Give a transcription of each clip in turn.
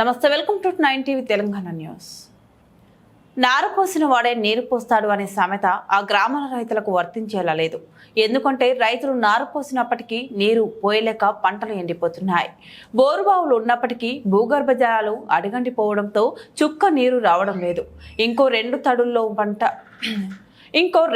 నమస్తే, welcome to 9 TV Telangana news. నారు పోసిన వాడే నీరు పోస్తాడు అనే సామెత ఆ గ్రామాల రైతులకు వర్తించేలా లేదు. ఎందుకంటే రైతులు నారు పోసినప్పటికీ నీరు పోయలేక పంటలు ఎండిపోతున్నాయి. బోరుబావులు ఉన్నప్పటికీ భూగర్భ జలాలు అడుగంటిపోవడంతో చుక్క నీరు రావడం లేదు. ఇంకో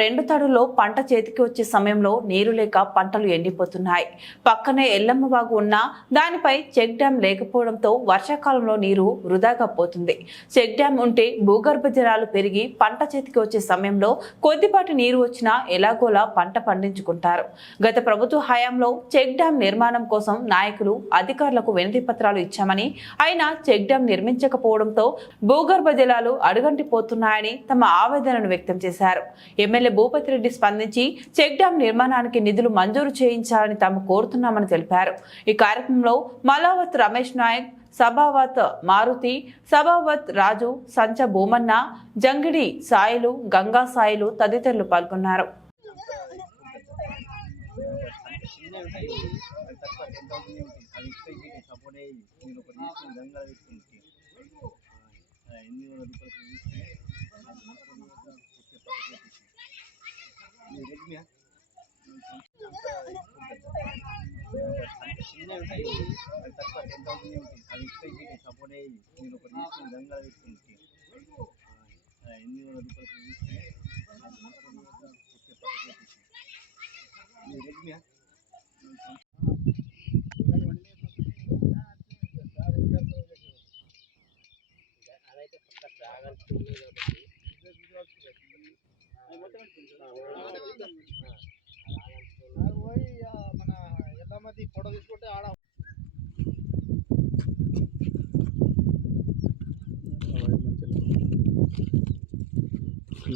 రెండు తడుల్లో పంట చేతికి వచ్చే సమయంలో నీరు లేక పంటలు ఎండిపోతున్నాయి. పక్కనే ఎల్లమ్మవాగు ఉన్నా దానిపై చెక్ డ్యాం లేకపోవడంతో వర్షాకాలంలో నీరు వృధాగా పోతుంది. చెక్ డ్యాం ఉంటే భూగర్భ జలాలు పెరిగి పంట చేతికి వచ్చే సమయంలో కొద్దిపాటి నీరు వచ్చినా ఎలాగోలా పంట పండించుకుంటారు. గత ప్రభుత్వ హయాంలో చెక్ డ్యాం నిర్మాణం కోసం నాయకులు అధికారులకు వినతి పత్రాలు ఇచ్చామని, అయినా చెక్ డ్యాం నిర్మించకపోవడంతో భూగర్భ జలాలు అడుగంటిపోతున్నాయని తమ ఆవేదనను వ్యక్తం చేశారు. ఎమ్మెల్యే భూపతి రెడ్డి స్పందించి చెక్ డ్యాం నిర్మాణానికి నిధులు మంజూరు చేయించాలని తాము కోరుతున్నామని తెలిపారు. ఈ కార్యక్రమంలో మలావత్ రమేష్ నాయక్, సభావత్ మారుతి, సభావత్ రాజు, సంచ భూమన్న, జంగిడి సాయిలు, గంగా సాయిలు తదితరులు పాల్గొన్నారు.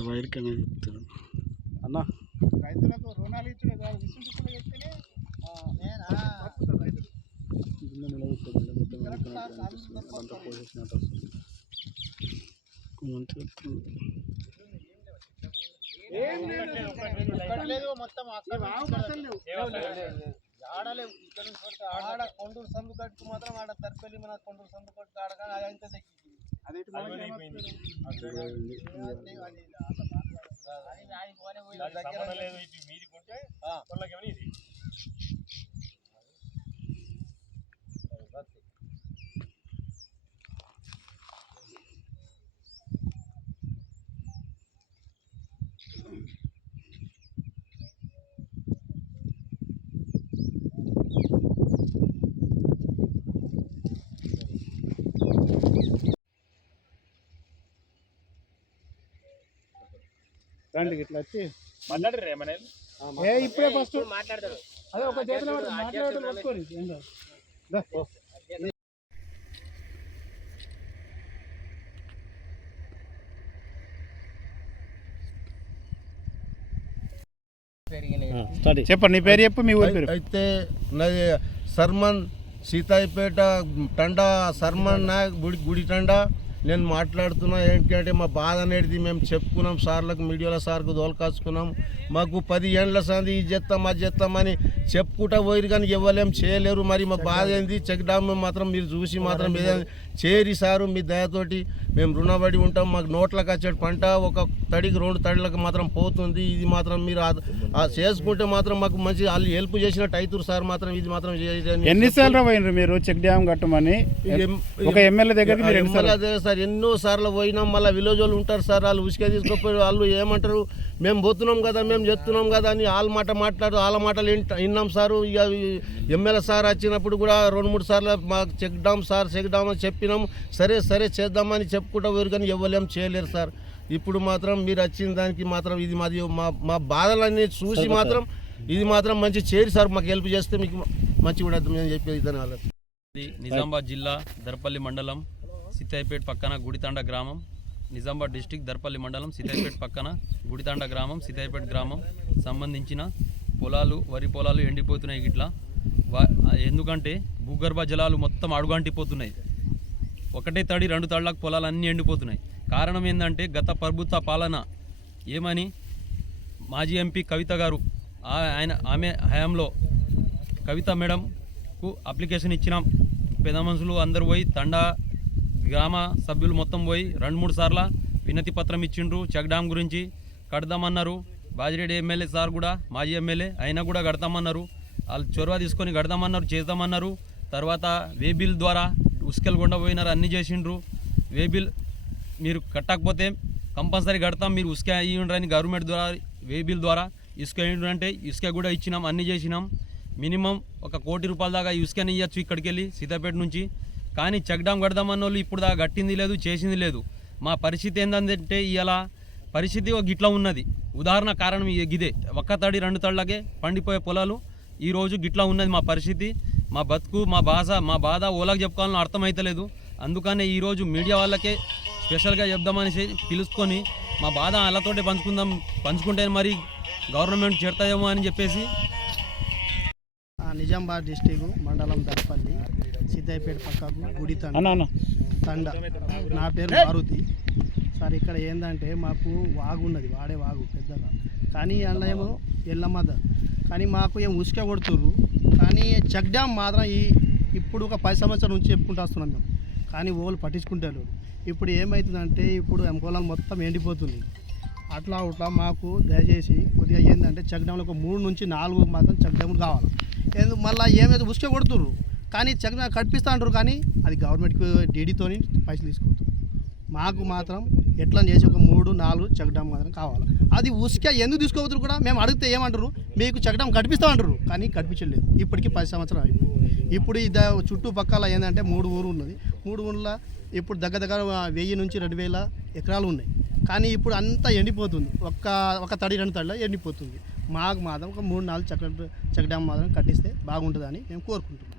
వైర్ కన్నా చెప్తారు అన్న, రైతులకు రుణాలు ఇచ్చిన కాదు, విసుంటికలు చెప్తేనే మొత్తం ఆడలేవు. ఇక్కడ నుంచి ఆడ కొండూరు సందు కట్టుకు మాత్రం ఆడ తరపెల్లి మన కొండూరు సందు కట్టుకు ఆడగా అదంతా దక్కింది. రండి ఇట్లా వచ్చి మాట్లాడరు ఏమన్నా ఇప్పుడే ఫస్ట్ మాట్లాడతారు. అదే ఒక చేతిలో మాట్లాడటం పట్టుకోండి. చెప్పండి, నీ పేరు చెప్పు, మీ ఊరి పేరు. అయితే నాది సర్మన్ సీతాయిపేట టండా సర్మన్ నాయక్ గుడి టండా. నేను మాట్లాడుతున్నా ఏంటంటే మా బాధ అనేది మేము చెప్పుకున్నాం సార్లకు, మీడియాలో సార్కు దోలకాచుకున్నాం. మాకు 10 ఏళ్ళ సంది ఇది చేస్తాం అది చేస్తామని చెప్పుకుంటా పోయిరు కానీ ఇవ్వలేం, చేయలేరు. మరి మా బాధ ఏంది? చెక్ డ్యామ్ మాత్రం మీరు చూసి మాత్రం చేరి సారు మీ దయతోటి మేము రుణపడి ఉంటాం. మాకు నోట్లకు వచ్చే పంట ఒక తడికి 2 తడిలకు మాత్రం పోతుంది. ఇది మాత్రం మీరు చేసుకుంటే మాత్రం మాకు మంచి వాళ్ళు హెల్ప్ చేసినట్టు అవుతారు సార్. మాత్రం ఇది మాత్రం ఎన్నిసార్లు పోయినారు మీరు చెక్ డ్యామ్ కట్టమని? ఒక ఎమ్మెల్యే దగ్గర సార్ ఎన్నో సార్లు పోయినాం. మళ్ళీ విలేజ్ వాళ్ళు ఉంటారు సార్, వాళ్ళు ఉసుక తీసుకుపోయి వాళ్ళు ఏమంటారు, మేము పోతున్నాం కదా, మేము చెప్తున్నాం కదా అని వాళ్ళ మాటలు విన్నాం సారు. ఇక ఎమ్మెల్యే సార్ వచ్చినప్పుడు కూడా 2-3 సార్లు మాకు చెక్ డ్యామ్ అని చెప్పినాం. సరే చేద్దామని చెప్పుకుంటా పోయారు కానీ ఇవ్వలేం, చేయలేరు సార్. ఇప్పుడు మాత్రం మీరు వచ్చిన దానికి మాత్రం ఇది మాది మా బాధలన్నీ చూసి మాత్రం ఇది మాత్రం మంచి చేరి సార్, మాకు హెల్ప్ చేస్తే మీకు మంచి కూడా నేను చెప్పేది ఇదని వాళ్ళ. నిజామాబాద్ జిల్లా దర్పల్లి మండలం సీతాయిపేట పక్కన గుడితాండ గ్రామం, నిజామాబాద్ డిస్టిక్ దర్పల్లి మండలం సీతాయిపేట పక్కన గుడితాండ గ్రామం, సీతాయిపేట గ్రామం సంబంధించిన పొలాలు, వరి పొలాలు ఎండిపోతున్నాయి గిట్లా. ఎందుకంటే భూగర్భ జలాలు మొత్తం అడుగంటిపోతున్నాయి. ఒకటే తడి 2 తడులకు పొలాలు అన్నీ ఎండిపోతున్నాయి. కారణం ఏంటంటే గత ప్రభుత్వ పాలన ఏమని మాజీ ఎంపీ కవిత గారు ఆమె హయాంలో కవిత మేడంకు అప్లికేషన్ ఇచ్చినాం. పెద్ద మనుషులు అందరూ పోయి తండా గ్రామ సభ్యులు మొత్తం పోయి 2-3 సార్లు వినతి పత్రం ఇచ్చిండ్రు. చెక్ డ్యామ్ గురించి కడదామన్నారు. బాజిరెడ్డి ఎమ్మెల్యే సార్ కూడా మాజీ ఎమ్మెల్యే అయినా కూడా కడతామన్నారు. వాళ్ళు చొరవ తీసుకొని కడదామన్నారు, చేద్దామన్నారు. తర్వాత వే బిల్ ద్వారా ఉసుకెలు కొండ పోయినారు, అన్నీ చేసిండ్రు. వే బిల్ మీరు కట్టకపోతే కంపల్సరీ కడతాం, మీరు ఉసుక ఇవ్వండి గవర్నమెంట్ ద్వారా వే బిల్ ద్వారా ఇసుక ఇవ్వండి అంటే ఇసుక కూడా ఇచ్చినాం, అన్నీ చేసినాం. మినిమం 1 కోటి రూపాయల దాకా ఇసుకని ఇవ్వచ్చు ఇక్కడికి వెళ్ళి సీతాపేట నుంచి. కానీ చెక్ డ్యామ్ కడదామన్న వాళ్ళు ఇప్పుడు దాకా కట్టింది లేదు, చేసింది లేదు. మా పరిస్థితి ఏంటంటే ఇలా పరిస్థితి గిట్లా ఉన్నది. ఉదాహరణ కారణం ఇదే, 1 తడి 2 తళ్ళకే పండిపోయే పొలాలు ఈరోజు గిట్లా ఉన్నది మా పరిస్థితి. మా బతుకు, మా బాధ ఓలాకి చెప్పుకోవాలని అర్థమవుతలేదు. అందుకనే ఈరోజు మీడియా వాళ్ళకే స్పెషల్గా చెప్దామని పిలుచుకొని మా బాధ వాళ్ళతోటే పంచుకుంటే మరి గవర్నమెంట్ చేరుతాయేమో అని చెప్పేసి. నిజామాబాద్ డిస్టిక్ మండలం దర్పల్లి సీతాయిపేట పక్కకు గుడి తండ. నా పేరు మారుతి సార్. ఇక్కడ ఏంటంటే మాకు వాగు ఉన్నది, వాడే వాగు పెద్దగా, కానీ అందులో ఏమో ఎల్లమ్మద, కానీ మాకు ఏం ఉసుక కొడుతుర్రు. కానీ చెక్ డ్యామ్ మాత్రం ఇప్పుడు ఒక 10 సంవత్సరాల నుంచి చెప్పుకుంటూ వస్తున్నాం మేము, కానీ ఓళ్ళు పట్టించుకుంటారు. ఇప్పుడు ఏమవుతుందంటే ఇప్పుడు పొలాలు మొత్తం ఎండిపోతుంది. అట్లా మాకు దయచేసి కొద్దిగా ఏంటంటే చెక్ డ్యామ్లో ఒక 3 నుంచి 4 మాత్రం చెక్ డ్యాములు కావాలి. ఎందుకు మళ్ళీ ఏమైతే ఉసుక కొడుతుర్రు, కానీ చెక్ డ్యామ్ కట్టిస్తూ అంటారు, కానీ అది గవర్నమెంట్కి డీడీతో పైసలు తీసుకోవద్దు. మాకు మాత్రం ఎట్లా చేసి ఒక 3-4 చెక్ డ్యామ్ మాత్రం కావాలి. అది ఉసుక ఎందుకు తీసుకోవద్దు కూడా మేము అడిగితే ఏమంటారు, మీకు చెక్ డ్యామ్ కట్టిస్తూ అంటారు, కానీ కట్టించలేదు. ఇప్పటికీ 10 సంవత్సరాలు అయింది. ఇప్పుడు చుట్టుపక్కల ఏంటంటే 3 ఊరు ఉన్నది. 3 ఊళ్ళో ఇప్పుడు దగ్గర 1000 నుంచి 2000 ఎకరాలు ఉన్నాయి. కానీ ఇప్పుడు అంతా ఎండిపోతుంది, ఒక తడి 2 తడిలో ఎండిపోతుంది. మాకు మాత్రం ఒక 3-4 చెక్ డ్యామ్ మాత్రం కట్టిస్తే బాగుంటుందని మేము కోరుకుంటున్నాం.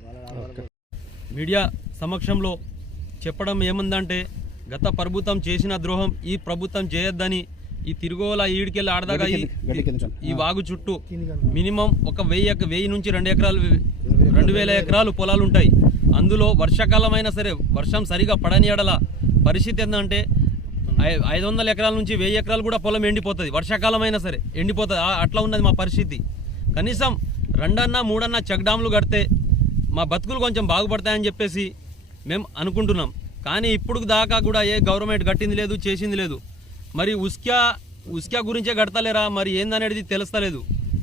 మీడియా సమక్షంలో చెప్పడం ఏముందంటే, గత ప్రభుత్వం చేసిన ద్రోహం ఈ ప్రభుత్వం చేయొద్దని ఈ తిరుగోల ఈడికెళ్ళి ఆడదాగా ఈ వాగు చుట్టూ మినిమం ఒక 1000 నుంచి 2000 ఎకరాలు పొలాలు ఉంటాయి. అందులో వర్షాకాలం అయినా సరే వర్షం సరిగా పడని ఎడల పరిస్థితి ఏంటంటే 500 ఎకరాల నుంచి 1000 ఎకరాలు కూడా పొలం ఎండిపోతుంది. వర్షాకాలం అయినా సరే ఎండిపోతుంది. అట్లా ఉన్నది మా పరిస్థితి. కనీసం 2-3 చెక్ డ్యామ్లు కడితే మా బతుకులు కొంచెం బాగుపడతాయని చెప్పేసి మేము అనుకుంటున్నాం. కానీ ఇప్పుడు దాకా కూడా ఏ గవర్నమెంట్ కట్టింది లేదు, చేసింది లేదు. మరి ఉస్కా గురించే కడతలేరా మరి ఏందనేది తెలుస్తలేదు.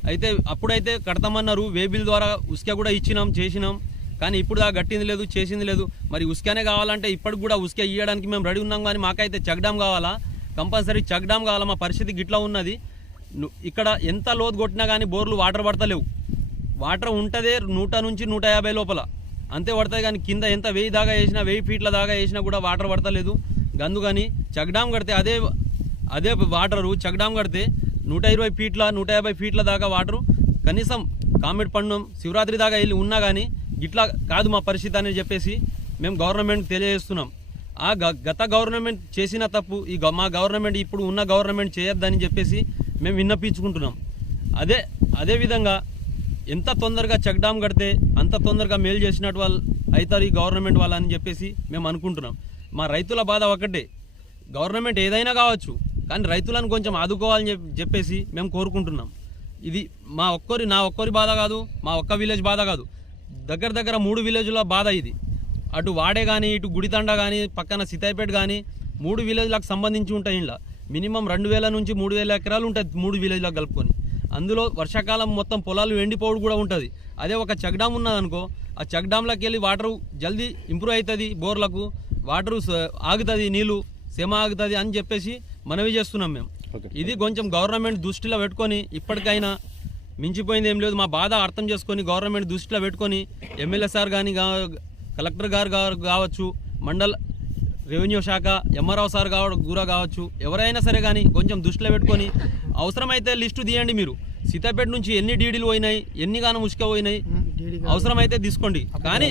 అయితే అప్పుడైతే కడతామన్నారు, వే బిల్ ద్వారా ఉస్కా కూడా ఇచ్చినాం, చేసినాం. కానీ ఇప్పుడు దాకా కట్టింది లేదు, చేసింది లేదు. మరి ఉస్కానే కావాలంటే ఇప్పటికి కూడా ఉస్కా ఇవ్వడానికి మేము రెడీ ఉన్నాం. కానీ మాకైతే చెక్ డ్యామ్ కావాలా, కంపల్సరీ చెక్ డ్యామ్ కావాలా. మా పరిస్థితి గిట్లా ఉన్నది. ఇక్కడ ఎంత లోతు కొట్టినా కానీ బోర్లు వాటర్ పడతలేవు. వాటర్ ఉంటుంది 100 నుంచి 150 లోపల అంతే పడుతుంది. కానీ కింద ఎంత 1000 దాకా వేసినా, 1000 ఫీట్ల దాకా వేసినా కూడా వాటర్ పడతలేదు. అందుకని చెక్ డ్యామ్ కడితే అదే వాటరు చెక్ డ్యామ్ కడితే 120 ఫీట్ల 150 ఫీట్ల దాకా వాటరు కనీసం కామెట్ పండు శివరాత్రి దాకా వెళ్ళి ఉన్నా కానీ గిట్లా కాదు మా పరిస్థితి అని చెప్పేసి మేము గవర్నమెంట్ తెలియజేస్తున్నాం. ఆ గత గవర్నమెంట్ చేసిన తప్పు మా గవర్నమెంట్ ఇప్పుడు ఉన్న గవర్నమెంట్ చేయొద్దని చెప్పేసి మేము విన్నపించుకుంటున్నాం. అదే విధంగా ఎంత తొందరగా చెక్ డ్యామ్ కడితే అంత తొందరగా మేలు చేసినట్టు వాళ్ళు అవుతారు ఈ గవర్నమెంట్ వాళ్ళని చెప్పేసి మేము అనుకుంటున్నాం. మా రైతుల బాధ ఒకటే, గవర్నమెంట్ ఏదైనా కావచ్చు కానీ రైతులను కొంచెం ఆదుకోవాలని చెప్పేసి మేము కోరుకుంటున్నాం. ఇది నా ఒక్కరి బాధ కాదు, మా ఒక్క విలేజ్ బాధ కాదు, దగ్గర 3 విలేజ్ల బాధ ఇది. అటు వాడే కానీ, ఇటు గుడితండ కానీ, పక్కన సీతాయిపేట కానీ 3 విలేజ్లకు సంబంధించి ఉంటాయి. ఇలా మినిమం 2000 నుంచి 3000 ఎకరాలు ఉంటాయి 3 విలేజ్లకు కలుపుకొని. అందులో వర్షాకాలం మొత్తం పొలాలు ఎండిపోవడం కూడా ఉంటుంది. అదే ఒక చెక్ డ్యామ్ ఉన్నదనుకో, ఆ చెక్ డ్యామ్లోకి వెళ్ళి వాటర్ జల్దీ ఇంప్రూవ్ అవుతుంది, బోర్లకు వాటరు ఆగుతుంది, నీళ్ళు సెమ ఆగుతుంది అని చెప్పేసి మనవి చేస్తున్నాం మేము. ఇది కొంచెం గవర్నమెంట్ దృష్టిలో పెట్టుకొని ఇప్పటికైనా మించిపోయింది ఏం లేదు, మా బాధ అర్థం చేసుకొని గవర్నమెంట్ దృష్టిలో పెట్టుకొని ఎమ్మెల్యే సార్ కానీ, కలెక్టర్ గారు కావచ్చు, మండల రెవెన్యూ శాఖ ఎంఆర్ఓ సార్ కూడా కావచ్చు, ఎవరైనా సరే కానీ కొంచెం దృష్టిలో పెట్టుకొని అవసరమైతే లిస్టు తీయండి. మీరు సీతాపేట నుంచి ఎన్ని డీడీలు పోయినాయి, ఎన్ని గానం ఉసుక పోయినాయి అవసరమైతే తీసుకోండి. కానీ